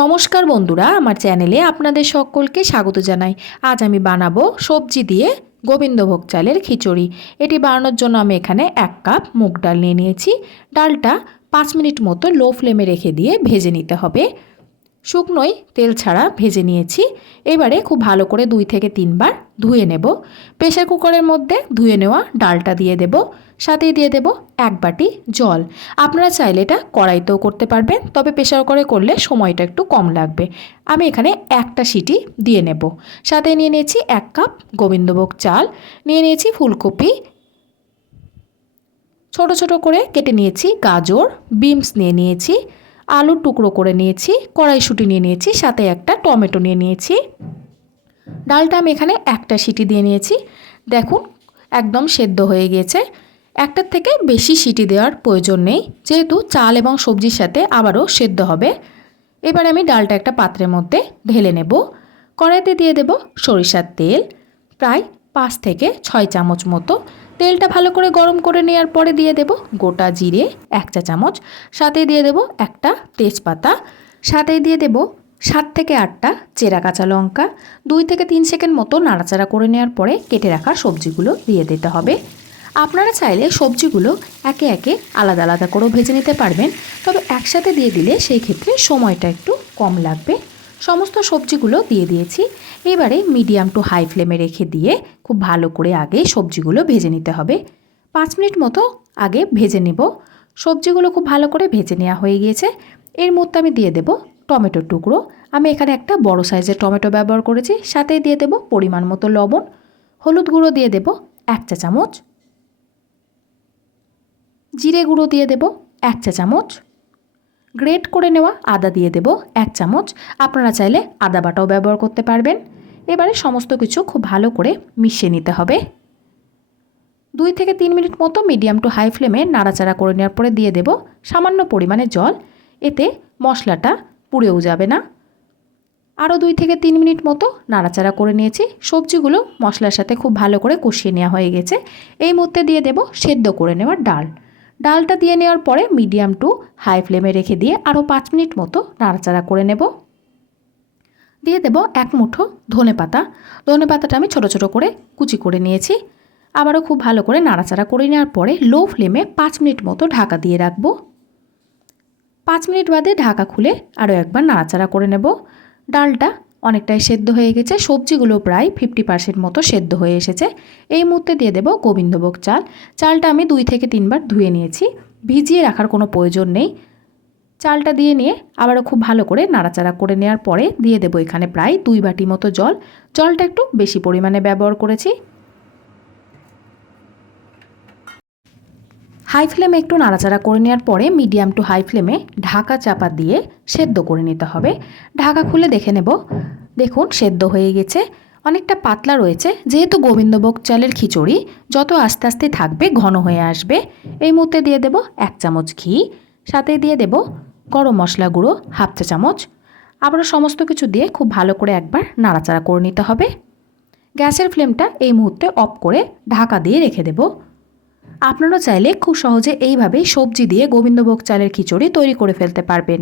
নমস্কার বন্ধুরা, আমার চ্যানেলে আপনাদের সকলকে স্বাগত জানাই। আজ আমি বানাবো সবজি দিয়ে গোবিন্দভোগ চালের খিচুড়ি। এটি বানানোর জন্য আমি এখানে 1 কাপ মুগ ডাল নিয়ে নিয়েছি। ডালটা 5 মিনিট মতো লো ফ্লেমে রেখে দিয়ে ভেজে নিতে হবে। শুকনোই তেল ছাড়া ভেজে নিয়েছি। এবারে খুব ভালো করে 2 থেকে 3 বার ধুয়ে নেব। প্রেসার কুকারের মধ্যে ধুয়ে নেওয়া ডালটা দিয়ে দেব, সাথেই দিয়ে দেব 1 বাটি জল। আপনারা চাইলে এটা কড়াইতেও করতে পারবেন, তবে প্রেসার কুকারে করলে সময়টা একটু কম লাগবে। আমি এখানে একটা সিটি দিয়ে নেব। সাথে নিয়ে নিয়েছি 1 কাপ গোবিন্দভোগ চাল, নিয়ে নিয়েছি ফুলকপি ছোট ছোট করে কেটে নিয়েছি, গাজর, বিনস নিয়ে নিয়েছি, আলুর টুকরো করে নিয়েছি, কড়াইশুঁটি নিয়ে নিয়েছি, সাথে একটা টমেটো নিয়ে নিয়েছি। ডালটা আমি এখানে একটা সিটি দিয়ে নিয়েছি। দেখুন একদম সেদ্ধ হয়ে গিয়েছে। একটার থেকে বেশি সিটি দেওয়ার প্রয়োজন নেই, যেহেতু চাল এবং সবজির সাথে আবারও সেদ্ধ হবে। এবার আমি ডালটা একটা পাত্রের মধ্যে ঢেলে নেব। কড়াইতে দিয়ে দেব সরিষার তেল, প্রায় 5 থেকে 6 চামচ মতো। তেলটা ভালো করে গরম করে নেওয়ার পরে দিয়ে দেব গোটা জিরে 1 চা চামচ, সাথে দিয়ে দেব একটা তেজপাতা, সাথে দিয়ে দেব 7 থেকে 8টা চেরা কাঁচা লঙ্কা। 2 থেকে 3 সেকেন্ড মতো নাড়াচাড়া করে নেওয়ার পরে কেটে রাখা সবজিগুলো দিয়ে দিতে হবে। আপনারা চাইলে সবজিগুলো একে একে আলাদা আলাদা করেও ভেজে নিতে পারবেন, তবে একসাথে দিয়ে দিলে সেই ক্ষেত্রে সময়টা একটু কম লাগবে। সমস্ত সবজিগুলো দিয়ে দিয়েছি। এবারে মিডিয়াম টু হাই ফ্লেমে রেখে দিয়ে খুব ভালো করে আগে সবজিগুলো ভেজে নিতে হবে। 5 মিনিট মতো আগে ভেজে নেব। সবজিগুলো খুব ভালো করে ভেজে নেওয়া হয়ে গিয়েছে। এর মধ্যে আমি দিয়ে দেব টমেটোর টুকরো। আমি এখানে একটা বড় সাইজের টমেটো ব্যবহার করেছি। সাথে দিয়ে দেব পরিমাণ মতো লবণ, হলুদ গুঁড়ো দিয়ে দেব 1 চা চামচ, জিরে গুঁড়ো দিয়ে দেব 1 চা চামচ, গ্রেট করে নেওয়া আদা দিয়ে দেব 1 চামচ। আপনারা চাইলে আদা বাটাও ব্যবহার করতে পারবেন। এবারে সমস্ত কিছু খুব ভালো করে মিশিয়ে নিতে হবে। 2 থেকে 3 মিনিট মতো মিডিয়াম টু হাই ফ্লেমে নাড়াচাড়া করে নেওয়ার পরে দিয়ে দেব সামান্য পরিমাণে জল। এতে মশলাটা পুড়েও যাবে না। আরও 2 থেকে 3 মিনিট মতো নাড়াচাড়া করে নিয়েছি। সবজিগুলো মশলার সাথে খুব ভালো করে কষিয়ে নেওয়া হয়ে গেছে। এই মুহূর্তে দিয়ে দেব সেদ্ধ করে নেওয়া ডাল। ডালটা দিয়ে নেওয়ার পরে মিডিয়াম টু হাই ফ্লেমে রেখে দিয়ে আরও 5 মিনিট মতো নাড়াচাড়া করে নেব। দিয়ে দেব 1 মুঠো ধনেপাতা। ধনেপাতাটা আমি ছোট ছোট করে কুচি করে নিয়েছি। আবারও খুব ভালো করে নাড়াচাড়া করে নেওয়ার পরে লো ফ্লেমে 5 মিনিট মতো ঢাকা দিয়ে রাখবো। 5 মিনিট বাদে ঢাকা খুলে আরও একবার নাড়াচাড়া করে নেব। ডালটা অনেকটাই সেদ্ধ হয়ে গেছে, সবজিগুলো প্রায় 50% মতো সেদ্ধ হয়ে এসেছে। এই মুহূর্তে দিয়ে দেব গোবিন্দভোগ চাল। চালটা আমি 2 থেকে 3 বার ধুয়ে নিয়েছি, ভিজিয়ে রাখার কোনো প্রয়োজন নেই। চালটা দিয়ে নিয়ে আবারও খুব ভালো করে নাড়াচাড়া করে নেওয়ার পরে দিয়ে দেব এখানে প্রায় 2 বাটি মতো জল। জলটা একটু বেশি পরিমাণে ব্যবহার করেছি। হাই ফ্লেমে একটু নাড়াচাড়া করে নেওয়ার পরে মিডিয়াম টু হাই ফ্লেমে ঢাকা চাপা দিয়ে সেদ্ধ করে নিতে হবে। ঢাকা খুলে দেখে নেব, দেখুন সেদ্ধ হয়ে গেছে। অনেকটা পাতলা রয়েছে, যেহেতু গোবিন্দভোগ চালের খিচুড়ি যত আস্তে আস্তে থাকবে ঘন হয়ে আসবে। এই মুহূর্তে দিয়ে দেব 1 চামচ ঘি, সাথে দিয়ে দেব গরম মশলা গুঁড়ো 1/2 চা চামচ। আবারও সমস্ত কিছু দিয়ে খুব ভালো করে একবার নাড়াচাড়া করে নিতে হবে। গ্যাসের ফ্লেমটা এই মুহূর্তে অফ করে ঢাকা দিয়ে রেখে দেব। আপনারা চাইলে খুব সহজে এইভাবেই সবজি দিয়ে গোবিন্দভোগ চালের খিচুড়ি তৈরি করে ফেলতে পারবেন।